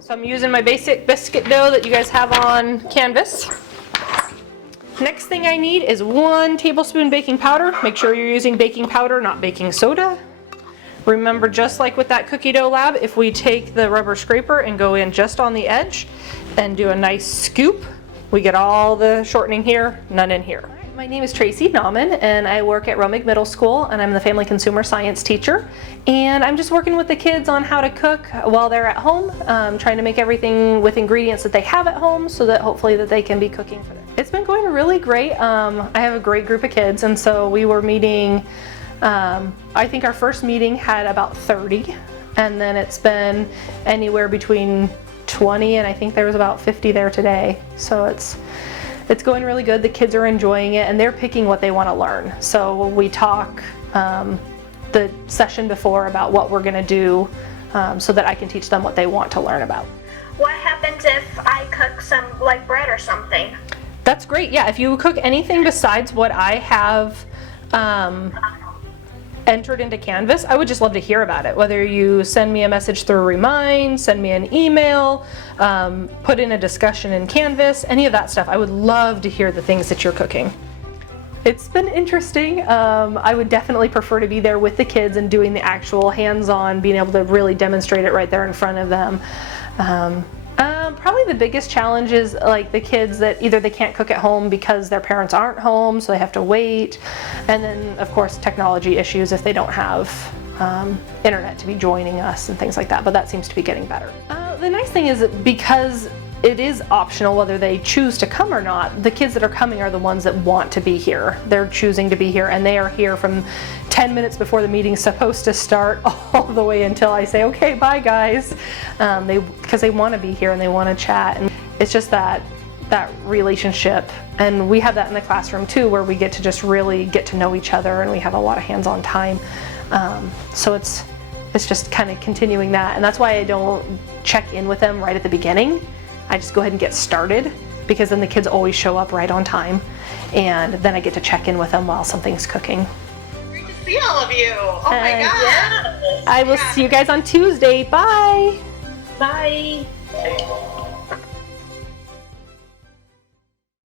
So I'm using my basic biscuit dough that you guys have on canvas. Next thing I need is 1 tablespoon baking powder. Make sure you're using baking powder, not baking soda. Remember, just like with that cookie dough lab, if we take the rubber scraper and go in just on the edge and do a nice scoop, we get all the shortening here, none in here. My name is Tracy Nauman, and I work at Romig Middle School, and I'm the Family Consumer Science teacher. And I'm just working with the kids on how to cook while they're at home, trying to make everything with ingredients that they have at home so that hopefully that they can be cooking for them. It's been going really great. I have a great group of kids, and so we were meeting, I think our first meeting had about 30, and then it's been anywhere between 20 and I think there was about 50 there today. So it's going really good. The kids are enjoying it and they're picking what they want to learn. So we talk the session before about what we're going to do so that I can teach them what they want to learn about. What happens if I cook some like bread or something? That's great. Yeah, if you cook anything besides what I have entered into Canvas, I would just love to hear about it. Whether you send me a message through Remind, send me an email, put in a discussion in Canvas, any of that stuff. I would love to hear the things that you're cooking. It's been interesting. I would definitely prefer to be there with the kids and doing the actual hands-on, being able to really demonstrate it right there in front of them. Probably the biggest challenge is like the kids that either they can't cook at home because their parents aren't home, so they have to wait. And then of course technology issues if they don't have internet to be joining us and things like that, but that seems to be getting better. The nice thing is that because it is optional whether they choose to come or not, the kids that are coming are the ones that want to be here. They're choosing to be here, and they are here from 10 minutes before the meeting's supposed to start all the way until I say, okay, bye guys. Because they want to be here and they want to chat. And it's just that relationship. And we have that in the classroom too, where we get to just really get to know each other and we have a lot of hands-on time. So it's just kind of continuing that. And that's why I don't check in with them right at the beginning. I just go ahead and get started, because then the kids always show up right on time, and then I get to check in with them while something's cooking. Great to see all of you. Oh my God. Yes. I will see you guys on Tuesday. Bye. Bye.